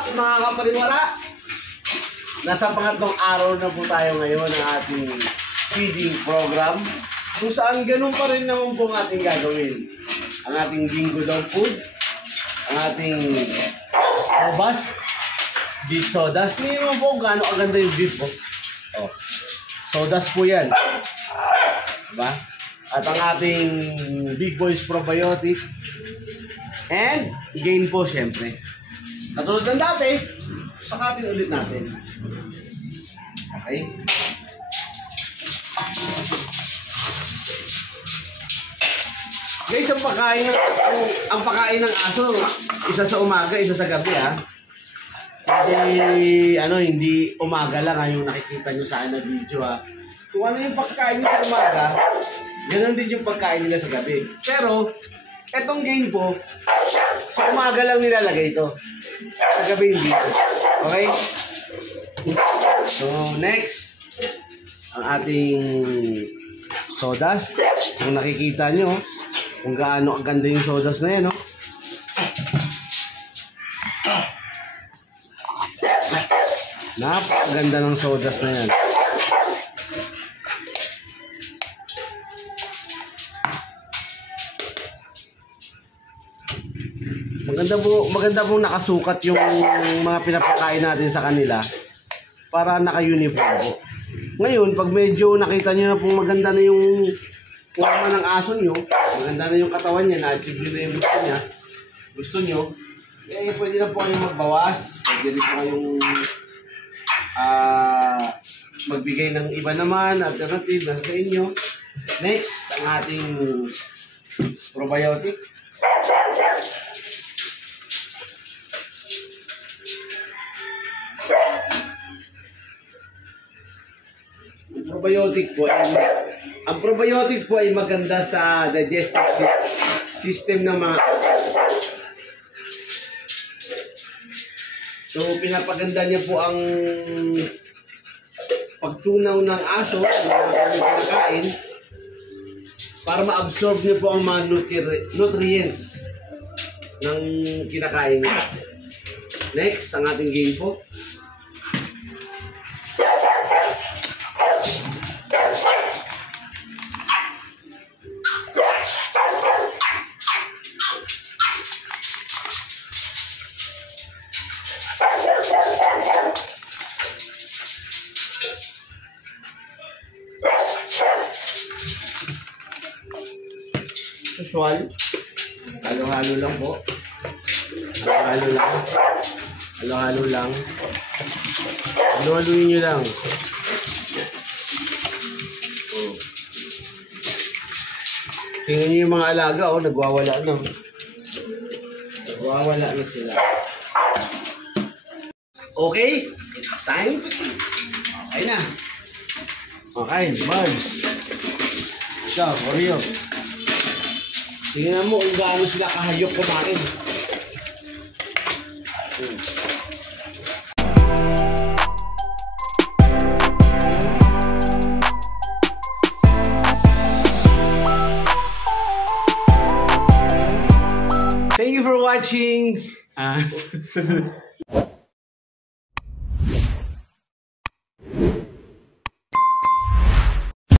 up mga kapariwara? Nasa pangatlong araw na po tayo ngayon ng ating feeding program kung saan ganun pa rin naman po ang ating gagawin. Ang ating bingo dog food, ang ating robust beef sodas. Tingnan mo po kung gaano kaganda yung beef po. Oh. Sodas po yan. Diba? At ang ating Big Boys Probiotic and gain po syempre. Katulad ng dati, sakatin ulit natin. Okay? Guys, ang pakain ng aso, isa sa umaga, isa sa gabi ha. Hindi umaga lang ha, yung nakikita nyo sa na video ha. Kung ano yung pagkain nyo sa umaga, ganun din yung pagkain nila sa gabi. Pero, etong gain po, sa umaga lang nilalagay ito. Sa gabi hindi. Okay? So, next, ang ating sodas. Kung nakikita nyo, kung gaano ang ganda yung sodas na yan, no? Napakaganda ng sodas na yan. Maganda po nakasukat yung mga pinapakain natin sa kanila para naka-uniform po. Ngayon, pag medyo nakita nyo na pong maganda na yung forma ng aso nyo, maganda na yung katawan niya, na-achieve nyo na yung gusto nyo, eh pwede na po kayong magbawas, pwede rin po kayong magbigay ng iba naman, alternative, nasa sa inyo. Next, ang ating probiotic. Ang probiotic po ay maganda sa digestive system ng mga. So pinapaganda niya po ang pagtunaw ng aso na kinakain para ma-absorb niya po ang mga nutrients ng kinakain niya. Next, ang ating gain po. Usual, halo-halo lang po. Halo-halo lang. Halo-haloin nyo lang. Oh. Tingnan nyo yung mga alaga, oh, nagwawala na. Nagwawala na sila. Okay, it's time to eat. Okay na. Okay, birds. Ito, Oreo. Tingnan mo kung gaano sila kahayok kumain. Thank you for watching.